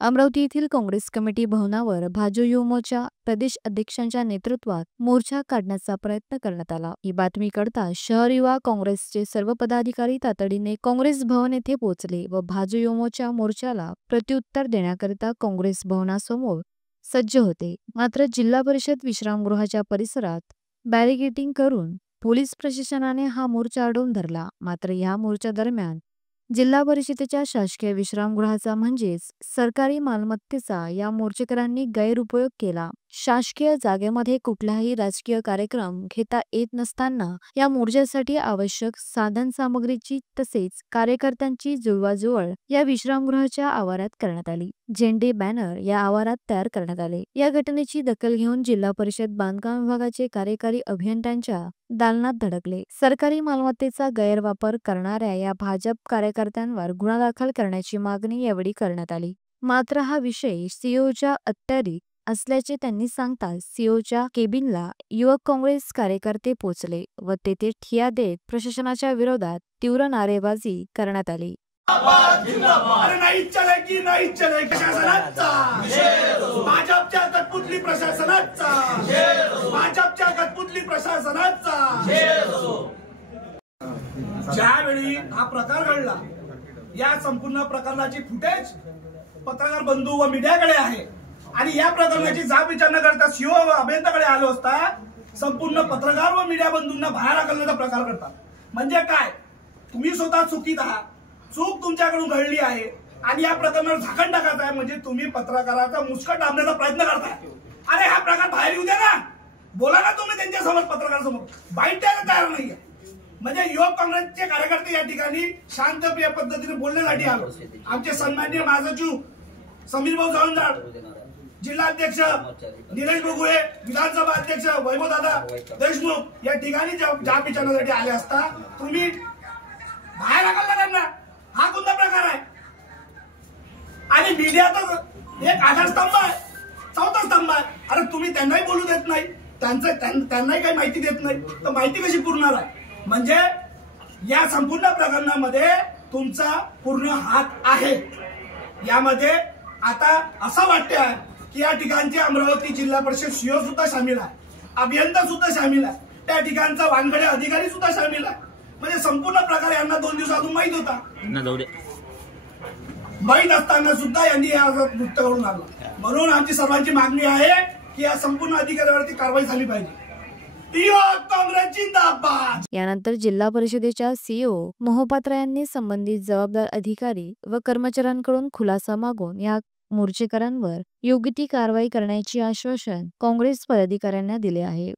अमरावती येथील काँग्रेस कमिटी भवनावर भाजप युमोर्चा प्रदेश अध्यक्षांच्या नेतृत्वात मोर्चा काढण्याचा प्रयत्न करण्यात आला। ही बातमी कळताच शहर युवा काँग्रेसचे सर्व पदाधिकारी तातडीने काँग्रेस भवन येथे पोहोचले व भाजप युमोर्चा मोर्चाला प्रत्युत्तर देण्याकरिता काँग्रेस भवनासमोर सज्ज होते। मात्र जिल्हा परिषद विश्रामगृहाच्या परिसरात बॅरिकेडिंग करून पोलीस प्रशासनाने हा मोर्चा अडवून धरला। मात्र या मोर्चा दरम्यान जिल्हा परिषदेच्या शासकीय विश्रामगृहाचा म्हणजेच सरकारी मालमत्तेचा या मोर्चेकरांनी गैरउपयोग केला। शासकीय जागेमध्ये कुठलाही राजकीय कार्यक्रम घेता येत नसताना या मोर्चासाठी आवश्यक साधन सामग्रीची तसेच कार्यकर्त्यांची जुळवाजुळव या विश्रामगृहाच्या आवारात करण्यात आली। झेंडे बॅनर या आवारात तयार करण्यात आले। या घटनेची दखल घेऊन जिल्हा परिषद बांधकाम विभागाचे कार्यकारी अभियंत्यांच्या दालनात धडकले। सरकारी मालमत्तेचा गैरवापर करणाऱ्या या भाजप कार्यकर्त्यांवर गुन्हा दाखल करण्याची मागणी यावेळी करण्यात आली। मात्र हा विषय सीओच्या अखत्यारीत असल्याचे त्यांनी सांगताच सीओच्या केबिनला युवक काँग्रेस कार्यकर्ते पोहोचले व तेथे ठिय्या देत प्रशासनाच्या विरोधात तीव्र नारेबाजी करण्यात आली। अरे नाही चलेगी नाही चलेगी प्रशासनाचा भाजपच्या कटपुतली प्रशासनाचा भाजपच्या कटपुतली प्रशासनाचा ज्यावेळी हा प्रकार घडला या संपूर्ण प्रकरणाची फुटेज पत्रकार बंधू व मीडियाकडे आहे आणि या प्रकरणाची जाब विचारण्याकरता सीओ व अभियंत्याकडे आलो असता संपूर्ण पत्रकार व मीडिया बंधूंना बाहेर हाकलण्याचा प्रकार करतात। म्हणजे काय, तुम्ही स्वतः चुकीत आहात, चूक तुमच्याकडून घडली आहे आणि या प्रकरणावर झाकण टाकत आहे म्हणजे तुम्ही पत्रकाराचा मुस्कट दाबण्याचा प्रयत्न करताय। अरे हा प्रकार बाहेर येऊ द्या ना, बोला ना तुम्ही त्यांच्या समोर, पत्रकार समोर बाईट द्यायला तयार नाहीये। म्हणजे युवक काँग्रेसचे कार्यकर्ते या ठिकाणी शांतप्रिय पद्धतीने बोलण्यासाठी आलो। आमचे सन्माननीय महासचिव समीर भाऊ जळंदाळ, जिल्हाध्यक्ष निलेश बघुळे, विधानसभा अध्यक्ष वैभव दादा देशमुख या ठिकाणी जाब विचारण्यासाठी आले असता तुम्ही बाहेर हाकलला त्यांना। हा कोणता प्रकार आहे? आणि मीडिया तर एक आधारस्तंभ आहे, चौथा स्तंभ आहे। अरे तुम्ही त्यांनाही बोलू देत नाही, त्यांनाही काही माहिती देत नाही, तर माहिती कशी पुरणार आहे? म्हणजे या संपूर्ण प्रकरणामध्ये तुमचा पूर्ण हात आहे। यामध्ये आता असं वाटतंय की या ठिकाणचे अमरावती जिल्हा परिषद सीओ सुद्धा सामील आहे, अभियंता सुद्धा सामील आहे, त्या ठिकाणचा वानगडे अधिकारी सुद्धा सामील आहे। म्हणजे संपूर्ण प्रकार यांना 2 दिवस अजून माहित होता, माहित असताना सुद्धा यांनी या नृत्य करून आणला। म्हणून आमची सर्वांची मागणी आहे की या संपूर्ण अधिकाऱ्यावरती कारवाई झाली पाहिजे। काँग्रेस जिंदाबाद। यानंतर जिल्हा परिषदेच्या सीओ मोहपात्रा यांनी संबंधित जबाबदार अधिकारी व कर्मचाऱ्यांकडून खुलासा मागून या मोर्चेकरांवर योग्य ती कारवाई करण्याचे आश्वासन काँग्रेस पदाधिकाऱ्यांना दिले आहे।